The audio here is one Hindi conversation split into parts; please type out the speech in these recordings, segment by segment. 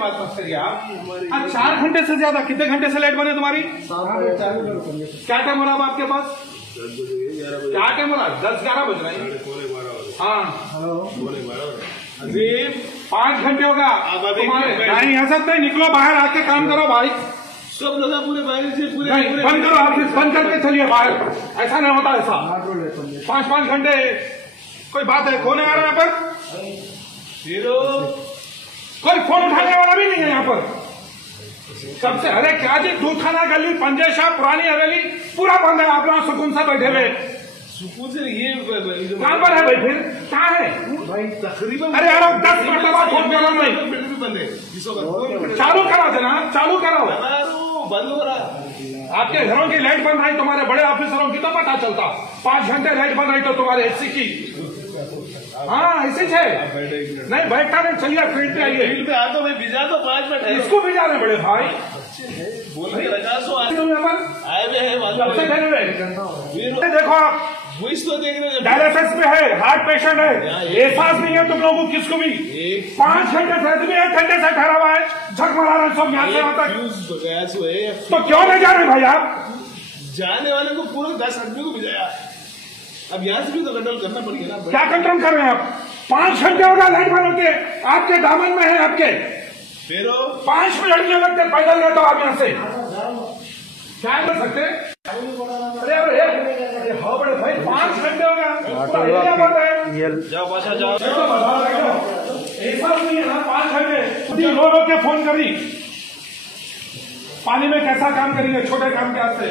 बात मत करिए आप। आज 4 घंटे से ज्यादा, कितने घंटे से लाइट बने तुम्हारी? क्या टाइम हो रहा है आपके पास? क्या टाइम हो रहा है? 10-11 बज रहे हैं। हाँ अभी 5 घंटे होगा तुम्हारे। नहीं ऐसा नहीं, निकलो बाहर आके काम करो भाई। सब लोग पूरे बाहर से पूरे बंद करो, ऑफिस बंद करके चलिए बाहर। ऐसा नहीं होता ऐसा 5-5 घंटे। कोई बात है? कौन आ रहा है यहाँ पर? कोई फोन उठाने वाला भी नहीं है यहाँ पर। सबसे अरे क्या जी, दूधखाना गली, पंजे शाह, पुरानी हवेली पूरा बंद है। आप लोग सुकून से बैठे हुए। सुकून से ये कहाँ पर है भाई? फिर कहाँ है भाई? तकरीबन अरे यार 10 मरतबा फोन करो। नहीं बंद है, चालू कराओ जनाब, चालू कराओ। बंद हो रहा। आपके घरों की लाइट बंद रही, तुम्हारे बड़े ऑफिसरों की तो पता चलता। 5 घंटे लाइट बंद रही तो तुम्हारे एसी की। हाँ ऐसे है। नहीं बैठा नहीं, चलिए फील्ड पे आइए। फील्ड पे आ तो भाई भिजा तो 5 मिनट है। इसको भिजा रहे बड़े भाई। बोल के रखा सो आए हुए हैं। देखो आप वॉइस तो देख रहे हैं, डायलिसिस में है, हार्ट पेशेंट है, एहसास नहीं है तुम लोगों को किसको भी। 5 घंटे से भी 1 घंटे से ठहरा हुआ है, झक मारा रहे सब यहाँ से वहां तक। तो क्यों नहीं जा रहे भाई आप? जाने वाले को पूरे 10 आदमी को भिजाया। अब यहाँ से भी तो कंट्रोल करना पड़ेगा ना। क्या कंट्रोल कर रहे हैं आप? 5 घंटे होगा लाइट बंद होते, आपके दामन में है आपके। फिर 5 मिनट नहीं लगते पैदल लेटो आप यहाँ से। क्या कर सकते? अरे अरे हाँ बड़े भाई 5 घंटे होगा। जाओ बादशाह जाओ। ऐसा नहीं है ना 5 घंटे रो रो के फोन करी। पानी में कैसा काम करेंगे छोटे काम के वास्ते?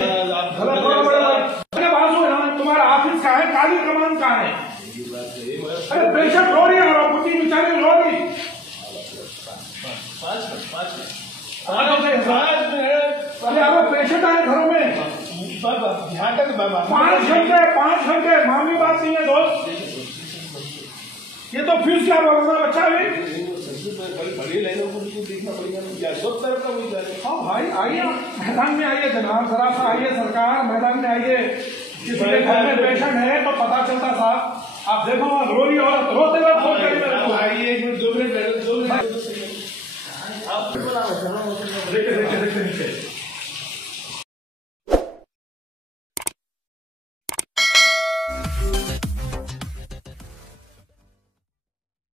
बाजू है ना, तुम्हारा ऑफिस का है, काली कमान का है। अरे पेशेंट रो रही है और बुद्धि बेचारी रो रही। 5 पेशेंट आए घरों में। 5 घंटे मामूली बात नहीं है दोस्त। ये तो फ्यूज क्या बोल रहा बच्चा भी। बड़ी लाइनों को देखना पड़ेगा। सब तरफ का वही जा रहा है। हाँ भाई आइए मैदान में आइए जनाब, जरा सा आइए सरकार, मैदान में आइए। किसी के घर में पेशेंट है तो पता चलता साहब। आप देखो रो रही औरत रोते हुए फोन करेंगे।